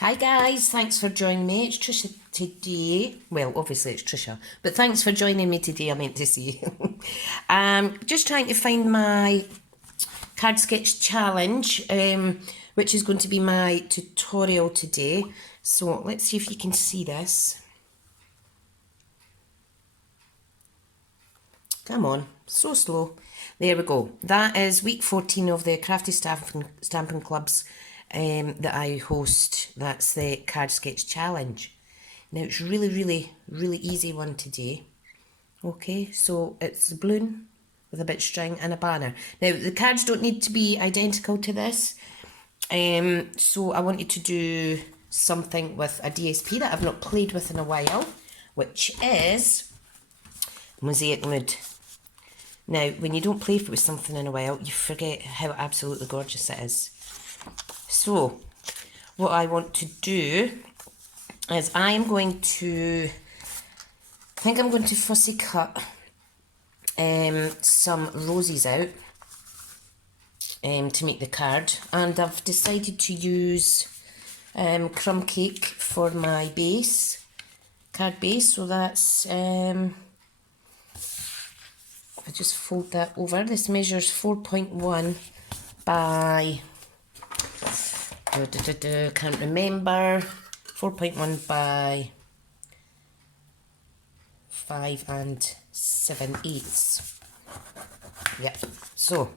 Hi guys, thanks for joining me. It's Trisha today. Well, obviously it's Trisha, but thanks for joining me today, I meant to say. Just trying to find my card sketch challenge, which is going to be my tutorial today. So let's see if you can see this. Come on, so slow. There we go. That is week 14 of the Crafty Stampin' Club's that I host. That's the card sketch challenge. Now it's really easy one today. Okay, so it's a balloon with a bit of string and a banner. Now the cards don't need to be identical to this. So I wanted to do something with a DSP that I've not played with in a while, which is Mosaic Mood. Now, when you don't play with something in a while, you forget how absolutely gorgeous it is. So, what I want to do is I think I'm going to fussy cut some roses out to make the card. And I've decided to use crumb cake for my base, card base. So that's... I just fold that over. This measures 4.1 by, can't remember, 4.1 by 5 7/8. Yep. So,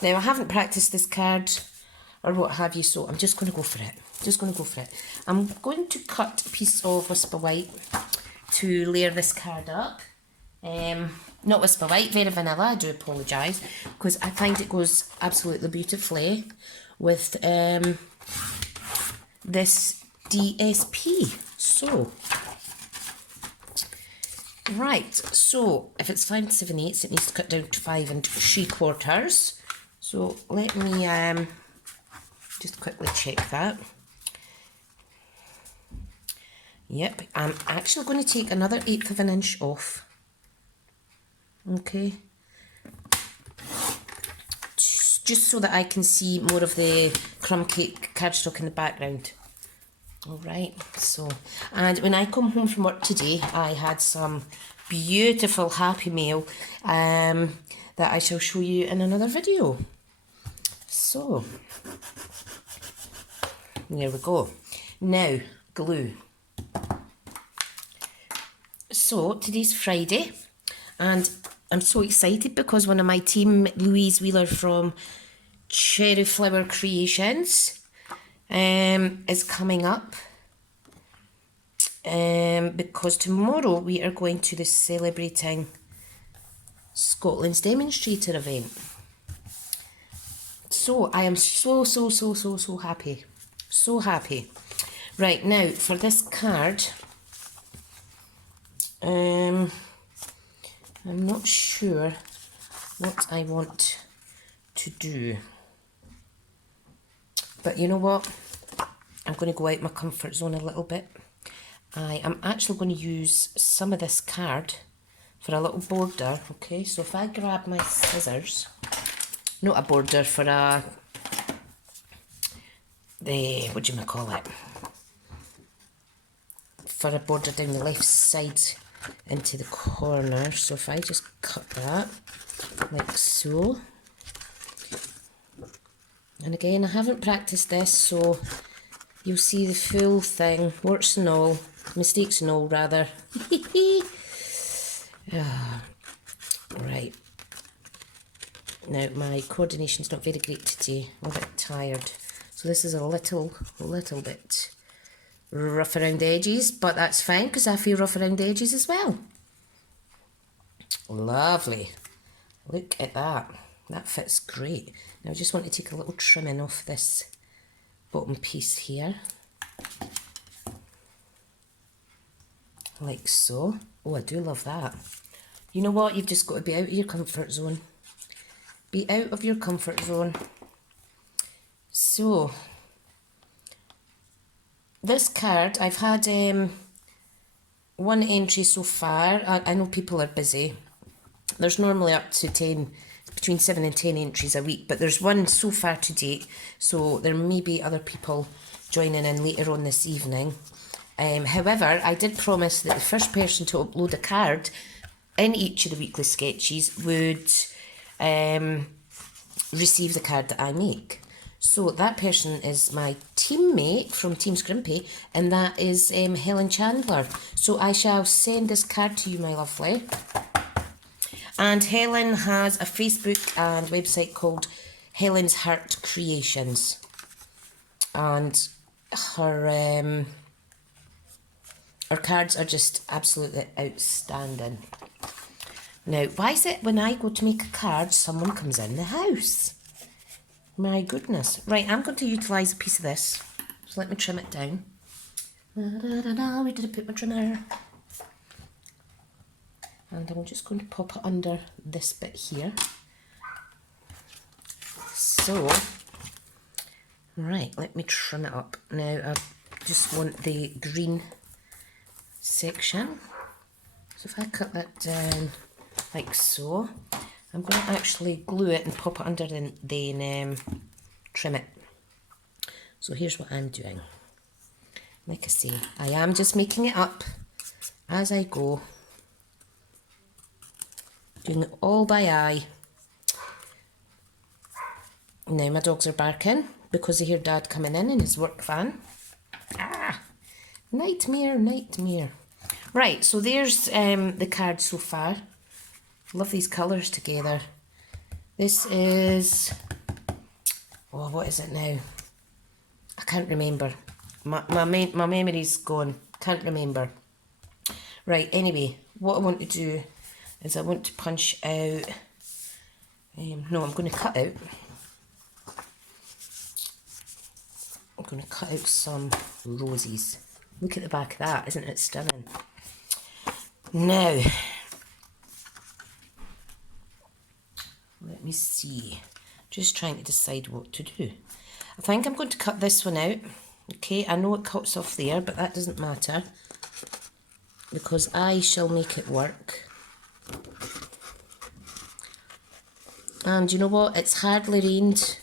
now I haven't practiced this card or what have you, so I'm just going to go for it. I'm going to cut a piece of Whisper White to layer this card up. Not Whisper White, Very Vanilla, I do apologise, because I find it goes absolutely beautifully with this DSP. So, right, so if it's 5 7/8, it needs to cut down to 5 3/4. So let me just quickly check that. Yep, I'm actually going to take another 1/8 of an inch off. Okay, just so that I can see more of the crumb cake cardstock in the background. Alright, so, and when I come home from work today, I had some beautiful Happy Mail that I shall show you in another video. So, there we go. Now, glue. So, today's Friday, and I'm so excited because one of my team, Louise Wheeler from Cherry Flower Creations, is coming up. Because tomorrow we are going to the Celebrating Scotland's Demonstrator event. So I am so happy. So happy. Right, now for this card, I'm not sure what I want to do. But you know what? I'm going to go out my comfort zone a little bit. I am actually going to use some of this card for a little border. Okay, so if I grab my scissors, not a border, for a, what do you call it? For a border down the left side into the corner. So if I just cut that like so, and again I haven't practiced this, so you'll see the full thing, warts and all, mistakes and all rather. Right, now my coordination's not very great today, I'm a bit tired, so this is a little bit rough around the edges, but that's fine because I feel rough around the edges as well. Lovely. Look at that. That fits great. Now I just want to take a little trimming off this bottom piece here. Like so. Oh, I do love that. You know what? You've just got to be out of your comfort zone. Be out of your comfort zone. So, this card, I've had one entry so far. I know people are busy. There's normally up to 10, between 7 and 10 entries a week, but there's one so far to date, so there may be other people joining in later on this evening. However, I did promise that the first person to upload a card in each of the weekly sketches would receive the card that I make. So that person is my teammate from Team Scrimpy, and that is Helen Chandler. So I shall send this card to you, my lovely. And Helen has a Facebook and website called Helen's Heart Creations. And her cards are just absolutely outstanding. Now, why is it when I go to make a card, someone comes in the house? My goodness. Right, I'm going to utilise a piece of this. So let me trim it down. Where did I put my trimmer? And I'm just going to pop it under this bit here. So, right, let me trim it up. Now, I just want the green section. So if I cut that down like so, I'm going to actually glue it and pop it under and then trim it. So here's what I'm doing. Like I say, I am just making it up as I go. Doing it all by eye. Now my dogs are barking because they hear Dad coming in his work van. Ah! Nightmare, nightmare. Right, so there's the card so far. Love these colours together. This is... oh, what is it now? I can't remember. My memory's gone. Can't remember. Right, anyway, what I want to do is I want to punch out... no, I'm going to cut out. I'm going to cut out some roses. Look at the back of that, isn't it stunning? Now, let me see. Just trying to decide what to do. I think I'm going to cut this one out. Okay, I know it cuts off there, but that doesn't matter because I shall make it work. And you know what? It's hardly rained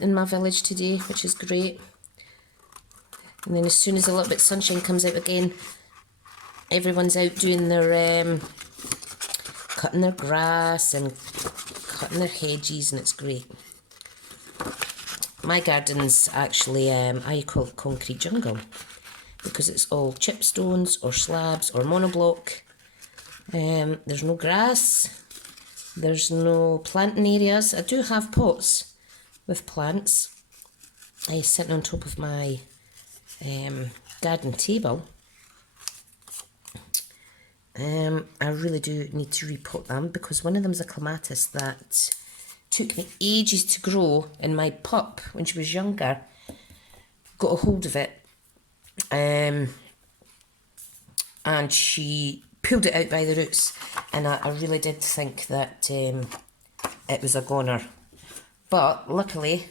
in my village today, which is great. And then as soon as a little bit of sunshine comes out again, everyone's out doing their cutting their grass and cutting their hedges, and it's great. My garden's actually, I call it concrete jungle because it's all chipstones or slabs or monoblock. There's no grass, there's no planting areas. I do have pots with plants sitting on top of my garden table. I really do need to repot them because one of them's a clematis that took me ages to grow, and my pup, when she was younger, got a hold of it and she pulled it out by the roots, and I really did think that it was a goner. But luckily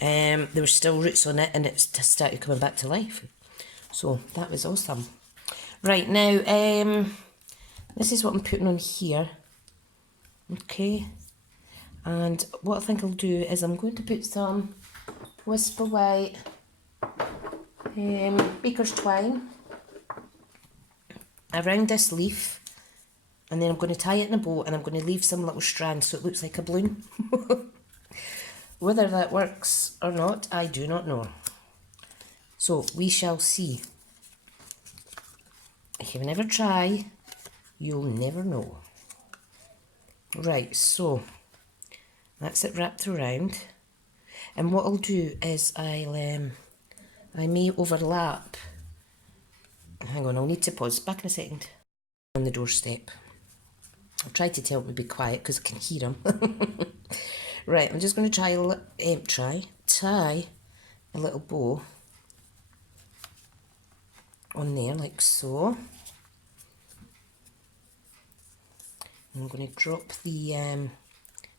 there were still roots on it and it started coming back to life. So that was awesome. Right, now this is what I'm putting on here. Okay, and what I think I'll do is I'm going to put some Whisper White baker's twine around this leaf, and then I'm going to tie it in a bow and I'm going to leave some little strands so it looks like a balloon. Whether that works or not, I do not know. So we shall see. If you never try, you'll never know. Right, so that's it wrapped around. And what I'll do is I may overlap. Hang on, I'll need to pause. Back in a second. On the doorstep. I'll try to tell him to be quiet because I can hear him. Right, I'm just going to tie a little bow on there like so. I'm going to drop the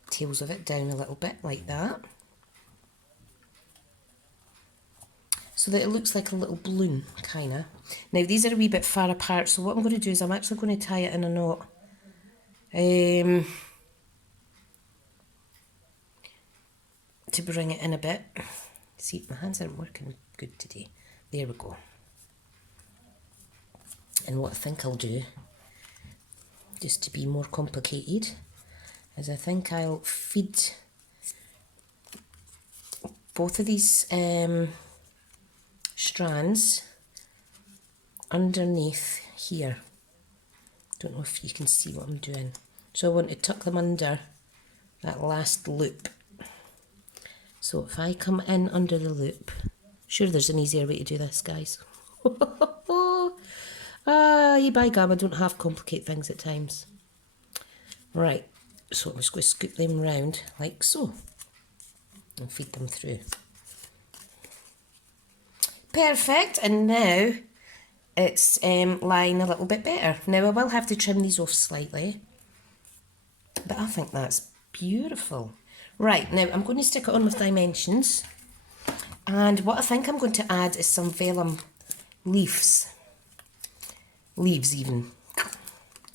tails of it down a little bit like that, so that it looks like a little balloon, kinda. Now these are a wee bit far apart, so what I'm going to do is I'm actually going to tie it in a knot. To bring it in a bit. See, my hands aren't working good today. There we go. And what I think I'll do, just to be more complicated, is I think I'll feed both of these strands underneath here. Don't know if you can see what I'm doing. So I want to tuck them under that last loop. So if I come in under the loop, sure there's an easier way to do this, guys. By gum, I don't half complicate things at times. Right, so I'm just going to scoop them round like so and feed them through. Perfect, and now it's lying a little bit better. Now I will have to trim these off slightly, but I think that's beautiful. Right, now I'm going to stick it on with dimensions, and what I think I'm going to add is some vellum leaves even.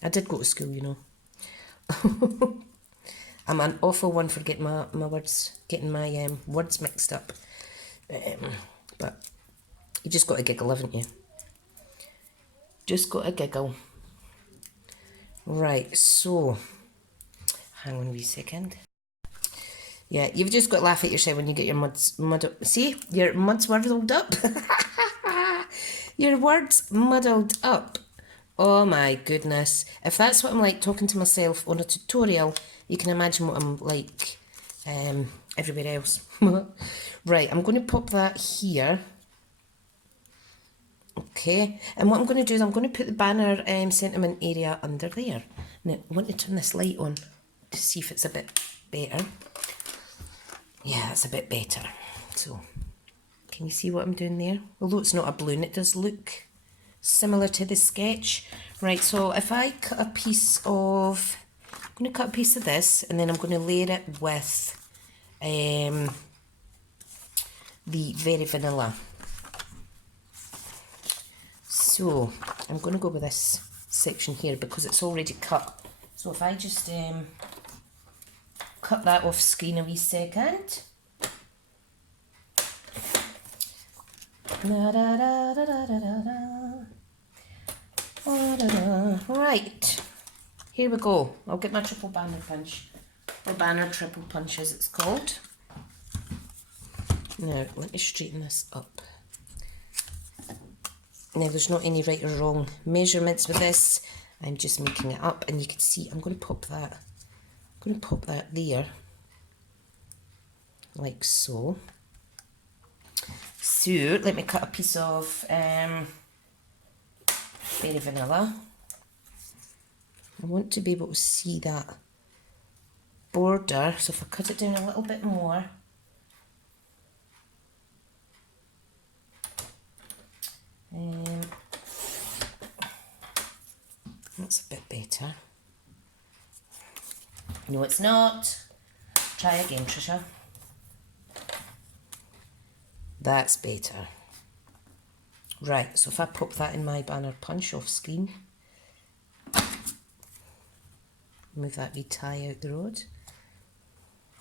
I did go to school, you know. I'm an awful one for getting my words mixed up, but you just got to giggle, haven't you? Just got to giggle. Right, so hang on a wee second. Yeah, you've just got to laugh at yourself when you get your mud up. See, your mud's muddled up. Your words muddled up. Oh my goodness. If that's what I'm like talking to myself on a tutorial, you can imagine what I'm like everywhere else. Right, I'm going to pop that here. Okay, and what I'm going to do is I'm going to put the banner sentiment area under there. Now, I want to turn this light on to see if it's a bit better. Yeah, it's a bit better. So, can you see what I'm doing there? Although it's not a balloon, it does look similar to the sketch. Right, so if I cut a piece of, I'm going to cut a piece of this, and then I'm going to layer it with the Very Vanilla. So I'm going to go with this section here because it's already cut. So if I just cut that off screen a wee second. Right, here we go. I'll get my triple banner punch, or banner triple punch as it's called. Now let me straighten this up. Now there's not any right or wrong measurements with this. I'm just making it up, and you can see I'm going to pop that. I'm going to pop that there, like so. So let me cut a piece of Very Vanilla. I want to be able to see that border, so if I cut it down a little bit more. That's a bit better. No, it's not. Try again, Trisha. That's better. Right, so if I pop that in my banner punch off screen, move that wee tie out the road.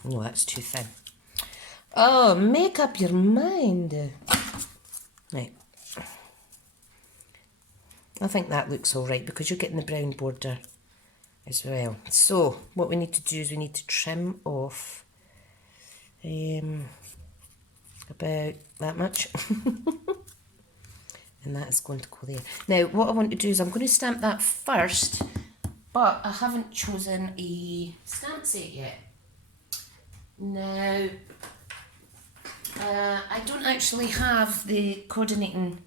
No, that's too thin. Oh, make up your mind. Right. I think that looks all right because you're getting the brown border as well. So what we need to do is we need to trim off about that much. And that is going to go there. Now what I want to do is I'm going to stamp that first, but I haven't chosen a stamp set yet. Now I don't actually have the coordinating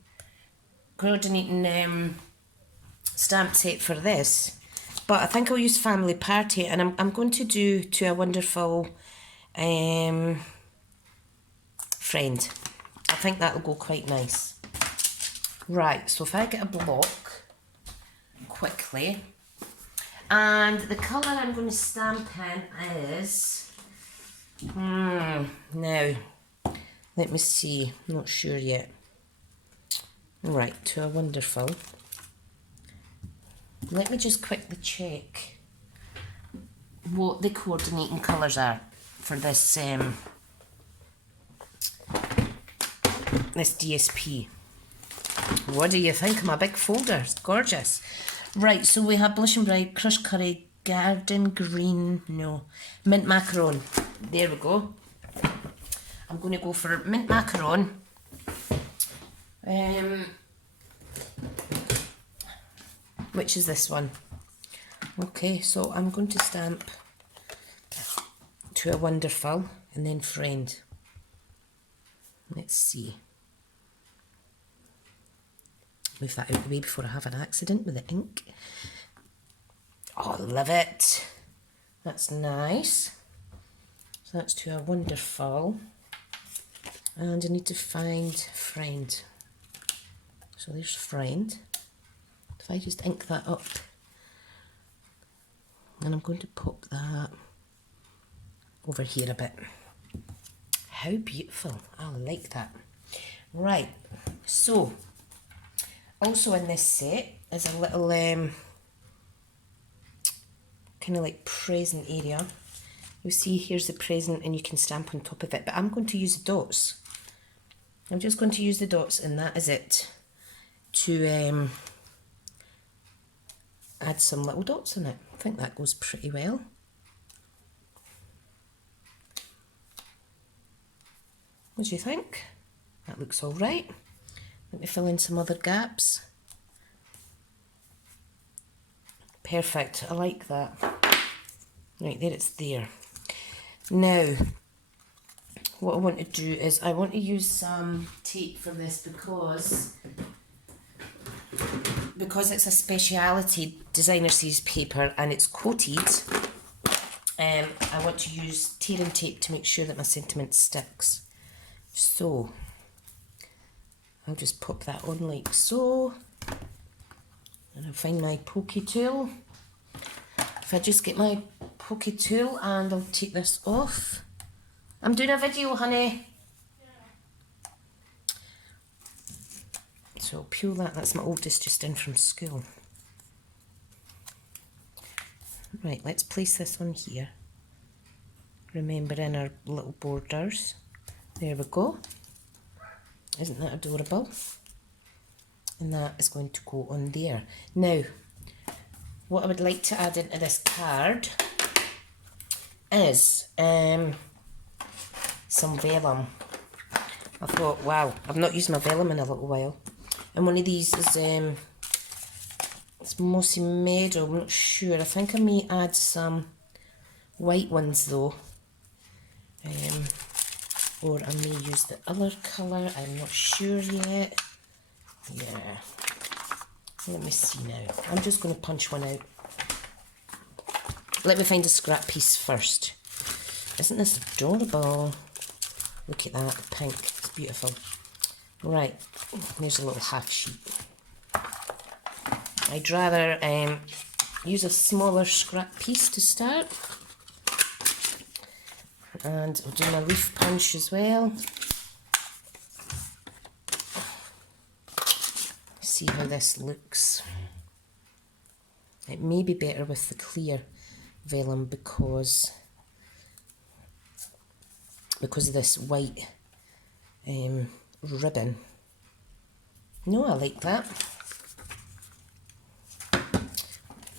stamp set for this, but I think I'll use Family Party, and I'm going to do To a Wonderful Friend. I think that'll go quite nice. Right, so if I get a block quickly, and the colour I'm going to stamp in is now let me see, not sure yet. Right, To a Wonderful. Let me just quickly check what the coordinating colours are for this this DSP. What do you think of my big folder? It's gorgeous. Right, so we have Blush and Bright, Crushed Curry, Garden Green, no, Mint Macaron. There we go. I'm going to go for Mint Macaron. Which is this one. Okay, so I'm going to stamp To a Wonderful and then Friend. Let's see. Move that out of the way before I have an accident with the ink. Oh, I love it. That's nice. So that's To a Wonderful. And I need to find Friend. So there's Friend. If I just ink that up. And I'm going to pop that over here a bit. How beautiful. I like that. Right. So, also in this set is a little kind of like present area. You'll see here's the present and you can stamp on top of it, but I'm going to use the dots. I'm just going to use the dots and that is it, to add some little dots in it. I think that goes pretty well. What do you think? That looks all right. Let me fill in some other gaps. Perfect, I like that. Right, there it's there. Now, what I want to do is I want to use some tape for this because it's a speciality designer series paper and it's coated. I want to use tearing tape to make sure that my sentiment sticks. So, I'll just pop that on like so. And I'll find my pokey tool. If I just get my pokey tool and I'll take this off. I'm doing a video, honey. So I'll peel that. That's my oldest just in from school. Right, let's place this on here. Remembering our little borders. There we go. Isn't that adorable? And that is going to go on there. Now, what I would like to add into this card is some vellum. I thought, wow, I've not used my vellum in a little while. And one of these is it's mossy meadow, I'm not sure. I think I may add some white ones though. Or I may use the other colour, I'm not sure yet. Yeah. Let me see now. I'm just going to punch one out. Let me find a scrap piece first. Isn't this adorable? Look at that, the pink. It's beautiful. Right, there's a little half sheet. I'd rather use a smaller scrap piece to start. And I'll do my leaf punch as well. See how this looks. It may be better with the clear vellum because of this white ribbon. No, I like that.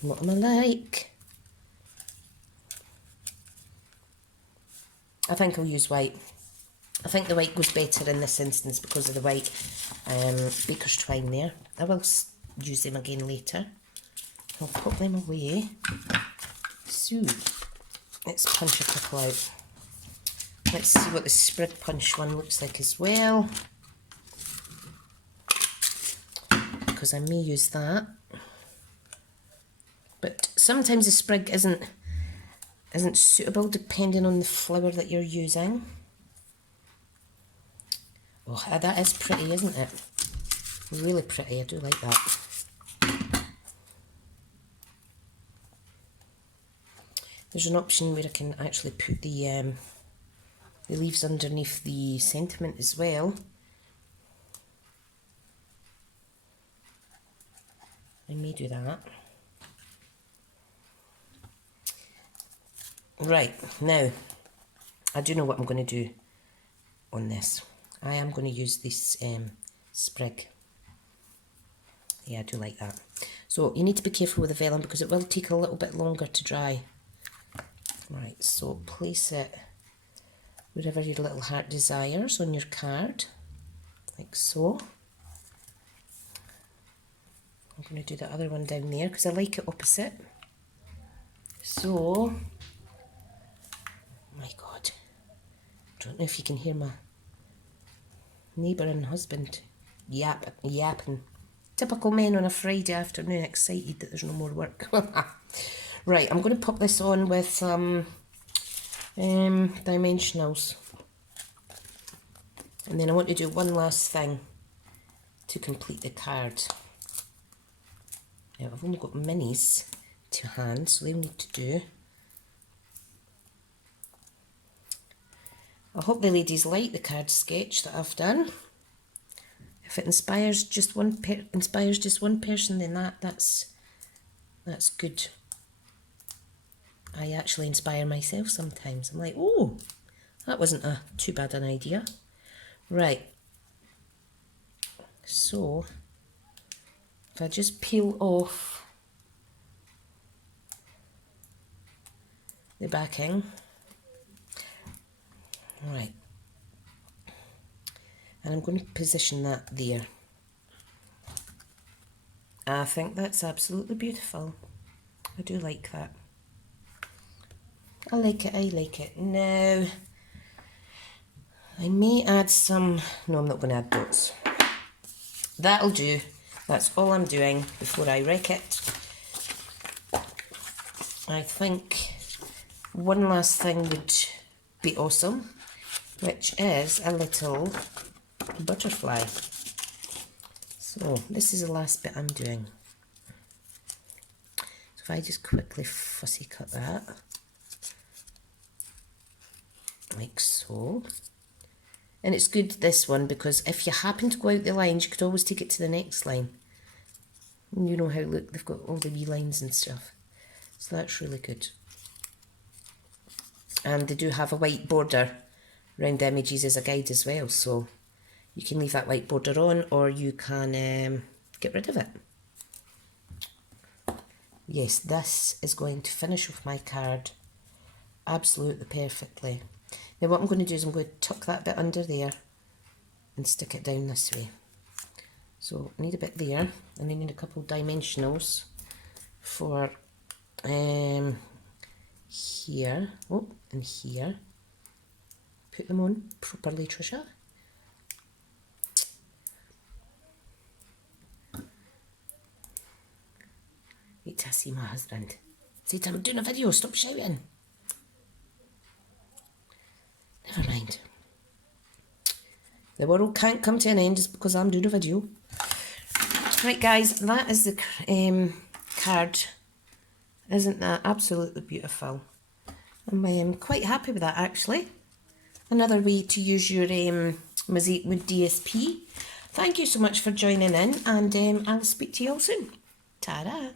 What am I like? I think I'll use white. I think the white goes better in this instance because of the white baker's twine there. I will use them again later. I'll put them away. So, let's punch a couple out. Let's see what the sprig punch one looks like as well. Because I may use that. But sometimes the sprig isn't suitable depending on the flower that you're using. Oh, that is pretty, isn't it? Really pretty, I do like that. There's an option where I can actually put the leaves underneath the sentiment as well. I may do that. Right, now, I do know what I'm going to do on this. I am going to use this sprig. Yeah, I do like that. So you need to be careful with the vellum because it will take a little bit longer to dry. Right, so place it wherever your little heart desires on your card, like so. I'm going to do the other one down there because I like it opposite. So, my God, don't know if you can hear my neighbour and husband yapping. Typical men on a Friday afternoon, excited that there's no more work. Right, I'm going to pop this on with some dimensionals. And then I want to do one last thing to complete the card. Now, I've only got minis to hand, so they need to do. I hope the ladies like the card sketch that I've done. If it inspires just one person, then that's good. I actually inspire myself sometimes. I'm like, oh, that wasn't too bad an idea. Right. So, if I just peel off the backing, right, and I'm going to position that there. I think that's absolutely beautiful. I do like that. I like it. Now, I may add some, no, I'm not going to add dots. That'll do. That's all I'm doing before I wreck it. I think one last thing would be awesome, which is a little butterfly. So this is the last bit I'm doing. So if I just quickly fussy cut that, like so. And it's good, this one, because if you happen to go out the lines, you could always take it to the next line. And you know how, look, they've got all the wee lines and stuff. So that's really good. And they do have a white border around the images as a guide as well, so you can leave that white border on or you can get rid of it. Yes, this is going to finish off my card absolutely perfectly. Now what I'm going to do is I'm going to tuck that bit under there and stick it down this way. So I need a bit there, and I need a couple of dimensionals for here, oh, and here. Put them on properly, Trisha. Wait till I see my husband. Say to him, I'm doing a video, stop shouting. Never mind. The world can't come to an end just because I'm doing a video. Right guys, that is the card. Isn't that absolutely beautiful? I'm quite happy with that actually. Another way to use your Mosaic Wood DSP. Thank you so much for joining in, and I'll speak to you all soon. Ta-da!